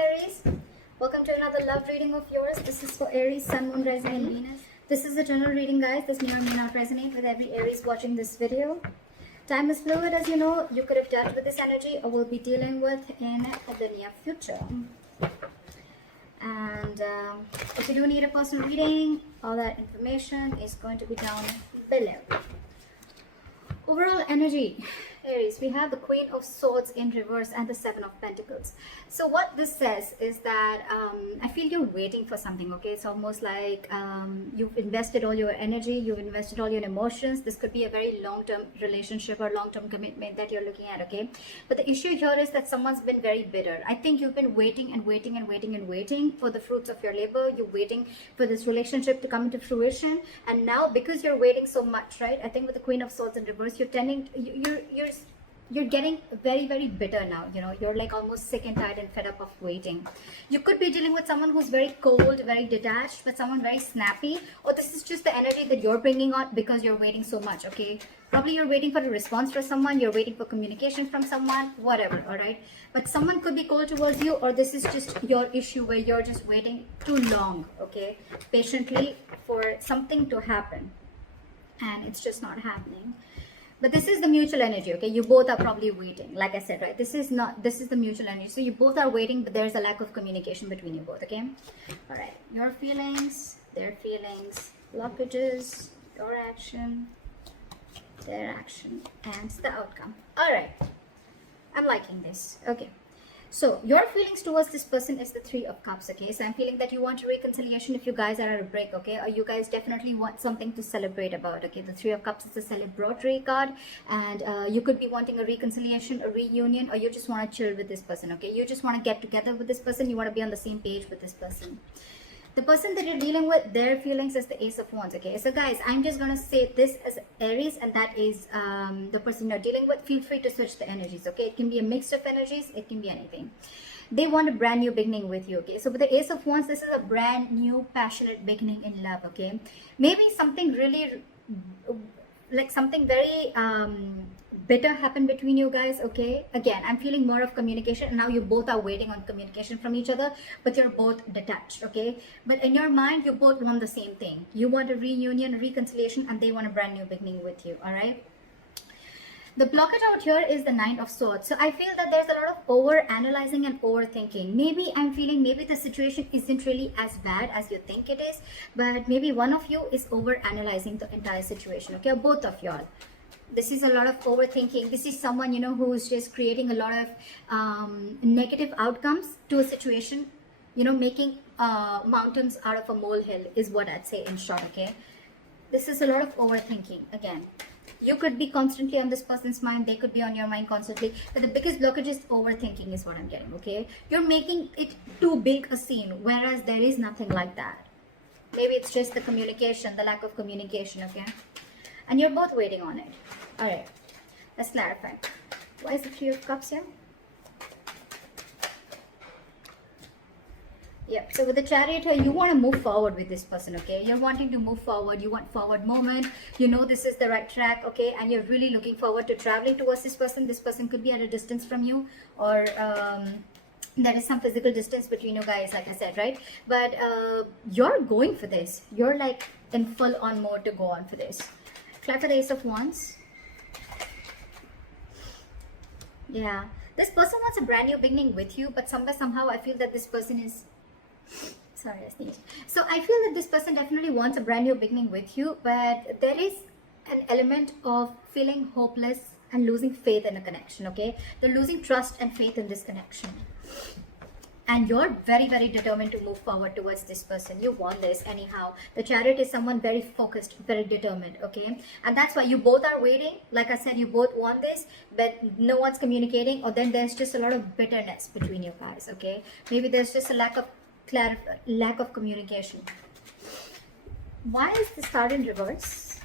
Aries. Welcome to another love reading of yours. This is for Aries, Sun, Moon, Rising, and Venus. This is a general reading, guys. This may or may not resonate with every Aries watching this video. Time is fluid, as you know. You could have dealt with this energy or will be dealing with in the near future. And if you do need a personal reading, all that information is going to be down below. Overall energy, Aries, we have the Queen of Swords in reverse and the Seven of Pentacles. So what this says is that I feel you're waiting for something, okay? It's almost like you've invested all your energy, you've invested all your emotions. This could be a very long-term relationship or long-term commitment that you're looking at, okay? But the issue here is that someone's been very bitter. I think you've been waiting and waiting and waiting and waiting for the fruits of your labor. You're waiting for this relationship to come into fruition. And now, because you're waiting so much, right? I think with the Queen of Swords in reverse, you're tending, you're getting very, very bitter now. You know, you're like almost sick and tired and fed up of waiting. You could be dealing with someone who's very cold, very detached, but someone very snappy. Or this is just the energy that you're bringing on because you're waiting so much, okay? Probably you're waiting for a response from someone, you're waiting for communication from someone, whatever, all right? But someone could be cold towards you, or this is just your issue where you're just waiting too long, okay? Patiently for something to happen. And it's just not happening. But this is the mutual energy, okay? You both are probably waiting, like I said, right? This is the mutual energy. So you both are waiting, but there's a lack of communication between you both, okay? All right, your feelings, their feelings, blockages, your action, their action, and the outcome. All right, I'm liking this, okay. So your feelings towards this person is the Three of Cups, okay? So I'm feeling that you want a reconciliation if you guys are at a break, okay? Or you guys definitely want something to celebrate about, okay? The Three of Cups is a celebratory card, and you could be wanting a reconciliation, a reunion, or you just want to chill with this person, okay? You just want to get together with this person. You want to be on the same page with this person. The person that you're dealing with, their feelings is the Ace of Wands, okay? So guys, I'm just going to say this as Aries, and that is the person you're dealing with. Feel free to switch the energies, okay? It can be a mix of energies. It can be anything. They want a brand new beginning with you, okay? So with the Ace of Wands, this is a brand new, passionate beginning in love, okay? Maybe something really, like something very bitter happened between you guys, okay? Again, I'm feeling more of communication, and now you both are waiting on communication from each other, but you're both detached, okay? But in your mind, you both want the same thing. You want a reunion, a reconciliation, and they want a brand new beginning with you, all right? The blockage out here is the Nine of Swords. So I feel that there's a lot of over-analyzing and overthinking. Maybe I'm feeling maybe the situation isn't really as bad as you think it is, but maybe one of you is over-analyzing the entire situation, okay? Or both of y'all. This is a lot of overthinking. This is someone, you know, who's just creating a lot of negative outcomes to a situation, you know, making mountains out of a molehill is what I'd say in short, okay? This is a lot of overthinking. Again, you could be constantly on this person's mind. They could be on your mind constantly. But the biggest blockage is overthinking is what I'm getting, okay? You're making it too big a scene, whereas there is nothing like that. Maybe it's just the communication, the lack of communication, okay? And you're both waiting on it. All right, let's clarify. Why is the Three of Cups here? Yep, so with the Chariot here, you want to move forward with this person, okay? You're wanting to move forward. You want forward movement. You know this is the right track, okay? And you're really looking forward to traveling towards this person. This person could be at a distance from you, or there is some physical distance between you guys, like I said, right? But you're going for this. You're like in full on mode to go on for this. Clarify the Ace of Wands. Yeah, this person wants a brand new beginning with you, but somehow I feel that this person is, sorry, I sneezed. So I feel that this person definitely wants a brand new beginning with you, but there is an element of feeling hopeless and losing faith in a connection, okay? They're losing trust and faith in this connection. And you're very, very determined to move forward towards this person. You want this anyhow. The Chariot is someone very focused, very determined, okay? And that's why you both are waiting. Like I said, you both want this, but no one's communicating, or then there's just a lot of bitterness between you guys, okay? Maybe there's just a lack of communication. Why is the Star in reverse?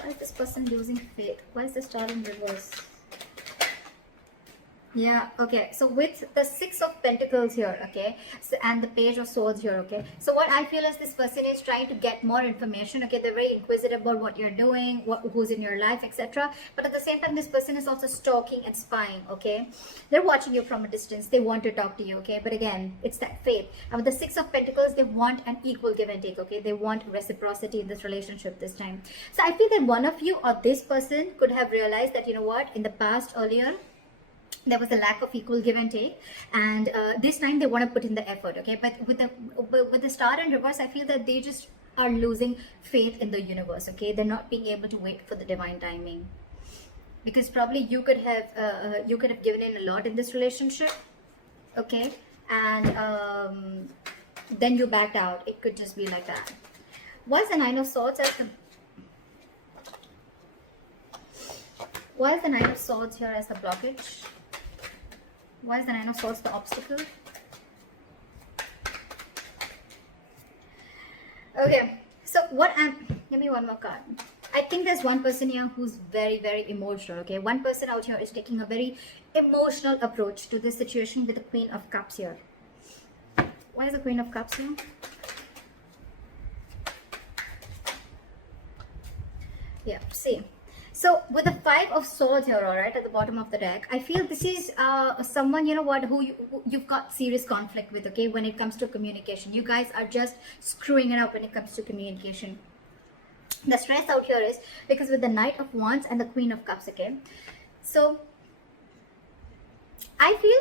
Why is this person losing faith? Why is the Star in reverse? Yeah, okay. So with the Six of Pentacles here, okay, so, and the Page of Swords here, okay. So what I feel is this person is trying to get more information, okay. They're very inquisitive about what you're doing, who's in your life, etc. But at the same time, this person is also stalking and spying, okay. They're watching you from a distance. They want to talk to you, okay. But again, it's that faith. And with the Six of Pentacles, they want an equal give and take, okay. They want reciprocity in this relationship this time. So I feel that one of you or this person could have realized that, you know what, in the past earlier, there was a lack of equal give and take, and this time they want to put in the effort, okay. But with the Star in reverse, I feel that they just are losing faith in the universe, okay. They're not being able to wait for the divine timing, because probably you could have given in a lot in this relationship, okay, and then you backed out. It could just be like that. Why is the Nine of Swords as the why is the Nine of Swords here as the blockage? Why is the Nine of Swords the obstacle? Okay, so give me one more card. I think there's one person here who's very, very emotional, okay? One person out here is taking a very emotional approach to this situation with the Queen of Cups here. Why is the Queen of Cups here? Yeah, see. So with the Five of Swords here, all right, at the bottom of the deck, I feel this is someone, you know what, who you've got serious conflict with, okay, when it comes to communication. You guys are just screwing it up when it comes to communication. The stress out here is because with the Knight of Wands and the Queen of Cups, okay. So I feel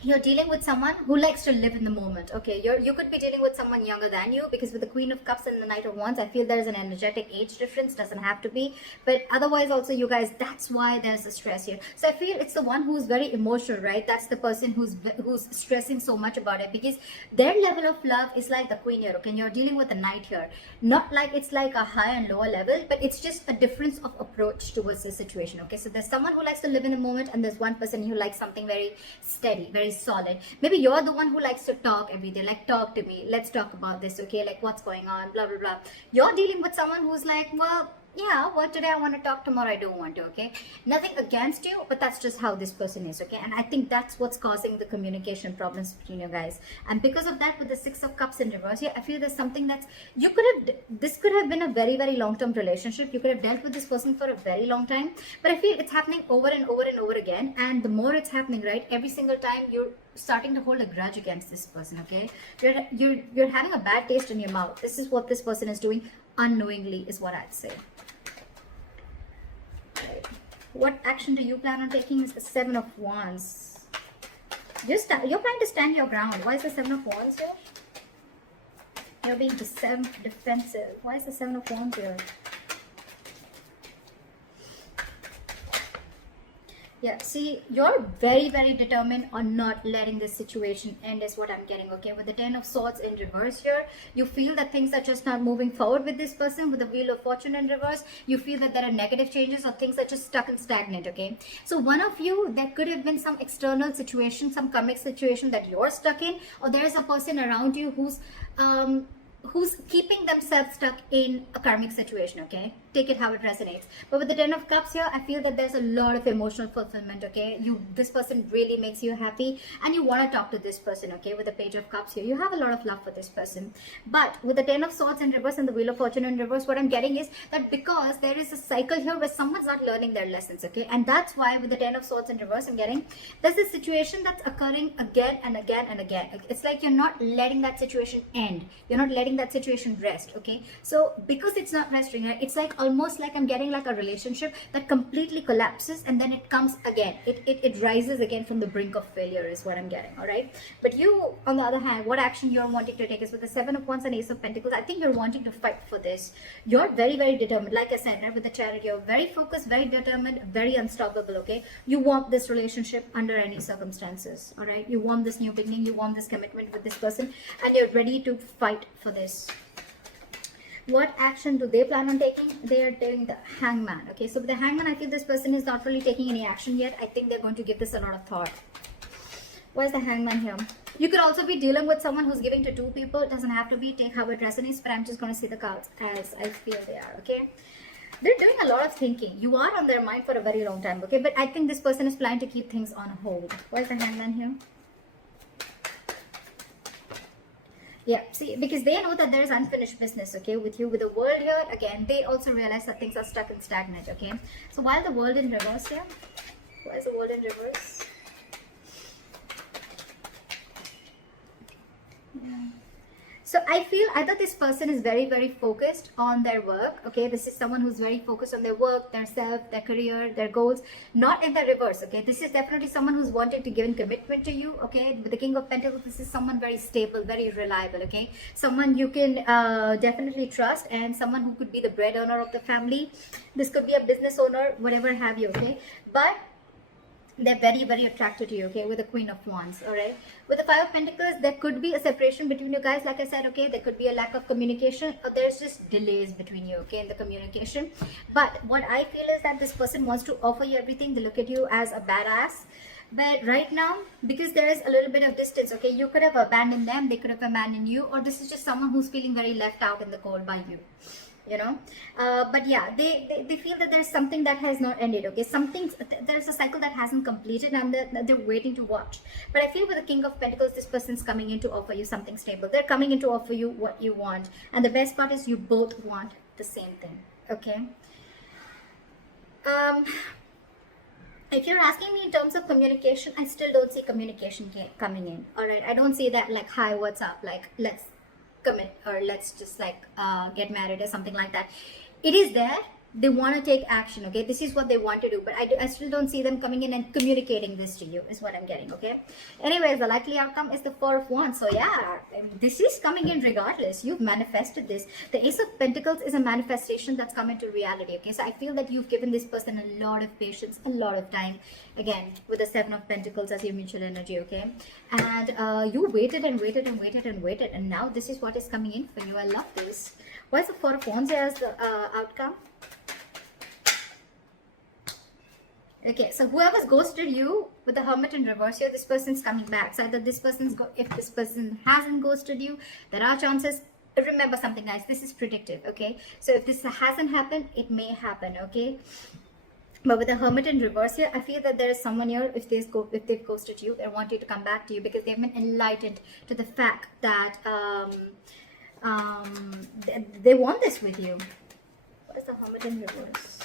you're dealing with someone who likes to live in the moment, okay. You could be dealing with someone younger than you, because with the Queen of Cups and the Knight of Wands, I feel there is an energetic age difference. Doesn't have to be, but otherwise also, you guys, that's why there's a stress here. So I feel it's the one who's very emotional, right? That's the person who's stressing so much about it, because their level of love is like the Queen here, okay. And you're dealing with the Knight here, not like it's like a high and lower level, but it's just a difference of approach towards the situation, okay. So there's someone who likes to live in the moment, and there's one person who likes something very steady, very solid. Maybe you're the one who likes to talk every day, like, talk to me, let's talk about this, okay, like what's going on, blah blah blah. You're dealing with someone who's like, well, yeah, well, today I want to talk, tomorrow I don't want to, okay. Nothing against you, but that's just how this person is, okay. And I think that's what's causing the communication problems between you guys. And because of that, with the Six of Cups in reverse here, I feel there's something that's, this could have been a very, very long-term relationship. You could have dealt with this person for a very long time, but I feel it's happening over and over and over again. And the more it's happening, right, every single time you're starting to hold a grudge against this person, okay. You're having a bad taste in your mouth. This is what this person is doing unknowingly, is what I'd say. What action do you plan on taking? Is the Seven of Wands. You're trying to stand your ground. Why is the Seven of Wands here? You're being defensive. Why is the Seven of Wands here? Yeah, see, you're very, very determined on not letting this situation end, is what I'm getting, okay. With the Ten of Swords in reverse here, you feel that things are just not moving forward with this person. With the Wheel of Fortune in reverse, you feel that there are negative changes or things are just stuck and stagnant, okay. So one of you, there could have been some external situation, some karmic situation that you're stuck in, or there's a person around you who's keeping themselves stuck in a karmic situation, okay. Take it how it resonates. But with the Ten of Cups here, I feel that there's a lot of emotional fulfillment, okay. This person really makes you happy, and you want to talk to this person, okay. With the Page of Cups here, you have a lot of love for this person. But with the Ten of Swords in reverse and the Wheel of Fortune in reverse, what I'm getting is that because there is a cycle here where someone's not learning their lessons, okay. And that's why with the Ten of Swords in reverse, I'm getting there's a situation that's occurring again and again and again. It's like you're not letting that situation end. You're not letting that situation rest, okay. So because it's not resting, right, it's like almost like I'm getting like a relationship that completely collapses, and then it comes again, it rises again from the brink of failure, is what I'm getting. All right, but you, on the other hand, what action you're wanting to take is with the Seven of Wands and Ace of Pentacles. I think you're wanting to fight for this. You're very, very determined, like I said, right, with the Chariot, you're very focused, very determined, very unstoppable, okay. You want this relationship under any circumstances. All right, you want this new beginning, you want this commitment with this person, and you're ready to fight for this. What action do they plan on taking? They are doing the Hangman, okay. So with the Hangman, I feel this person is not really taking any action yet. I think they're going to give this a lot of thought. Why is the Hangman here? You could also be dealing with someone who's giving to two people. It doesn't have to be, take how it resonates, but I'm just going to see the cards as I feel they are, okay. They're doing a lot of thinking. You are on their mind for a very long time, okay? But I think this person is planning to keep things on hold. Why is the Hangman here? Yeah, see, because they know that there is unfinished business, okay, with you. With the world here, again, they also realize that things are stuck and stagnant, okay? So while the world in reverse here, why is the world in reverse? Yeah. So I feel either this person is very, very focused on their work. Okay, this is someone who's very focused on their work, their self, their career, their goals, not in the reverse. Okay, this is definitely someone who's wanting to give in commitment to you. Okay, with the King of Pentacles, this is someone very stable, very reliable. Okay, someone you can definitely trust, and someone who could be the bread earner of the family. This could be a business owner, whatever have you. Okay, but they're very, very attracted to you, okay, with the Queen of Wands. All right, with the Five of Pentacles, there could be a separation between you guys. Like I said, okay, there could be a lack of communication, or there's just delays between you, okay, in the communication. But what I feel is that this person wants to offer you everything. They look at you as a badass. But right now, because there is a little bit of distance, okay, you could have abandoned them, they could have abandoned you, or this is just someone who's feeling very left out in the cold by you, you know. But yeah, they feel that there's something that has not ended, okay, there's a cycle that hasn't completed, and they're waiting to watch. But I feel with the King of Pentacles, this person's coming in to offer you something stable. They're coming in to offer you what you want, and the best part is you both want the same thing, okay. If you're asking me in terms of communication, I still don't see communication coming in. All right, I don't see that like, hi, what's up, like, let's commit, or let's just like get married or something like that. It is there, they want to take action, okay, this is what they want to do, but I still don't see them coming in and communicating this to you, is what I'm getting, okay. Anyways, the likely outcome is the Four of Wands. So yeah, this is coming in regardless. You've manifested this. The Ace of Pentacles is a manifestation that's come into reality, okay. So I feel that you've given this person a lot of patience, a lot of time, again with the Seven of Pentacles as your mutual energy, okay. And you waited and waited and waited and waited, and now this is what is coming in for you. I love this. Why is the Four of Wands as the outcome? Okay, so whoever's ghosted you with the Hermit in reverse here, this person's coming back. So either this person's if this person hasn't ghosted you, there are chances. Remember something, guys, this is predictive, okay. So if this hasn't happened, it may happen, okay. But with the Hermit in reverse here, I feel that there is someone here, if they've ghosted you, they want you to come back to you because they've been enlightened to the fact that they want this with you. What is the Hermit in reverse?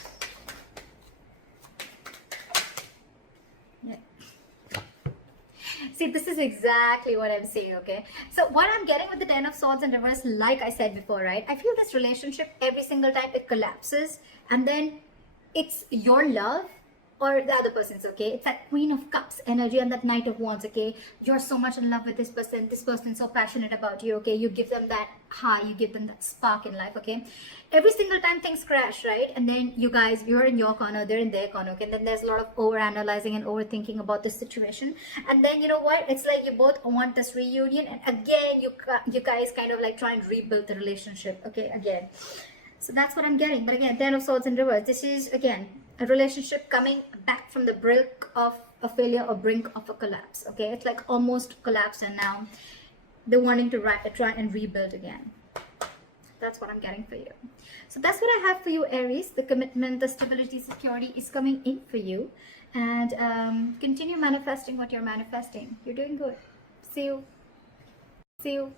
See, this is exactly what I'm saying, okay. So what I'm getting with the Ten of Swords in reverse, like I said before, right, I feel this relationship every single time it collapses, and then it's your love or the other person's, okay. It's that Queen of Cups energy and that Knight of Wands, okay. You're so much in love with this person's so passionate about you, okay. You give them that high, you give them that spark in life, okay. Every single time things crash, right, and then you're in your corner, they're in their corner, okay. And then there's a lot of over analyzing and overthinking about this situation, and then you know what, it's like you both want this reunion, and again you guys kind of like try and rebuild the relationship, okay, again. So that's what I'm getting. But again, Ten of Swords in reverse, this is again a relationship coming back from the brink of a failure or brink of a collapse, okay. It's like almost collapsed, and now they're wanting to try and rebuild again. That's what I'm getting for you. So that's what I have for you, Aries. The commitment, the stability, security is coming in for you, and continue manifesting what you're manifesting. You're doing good. See you.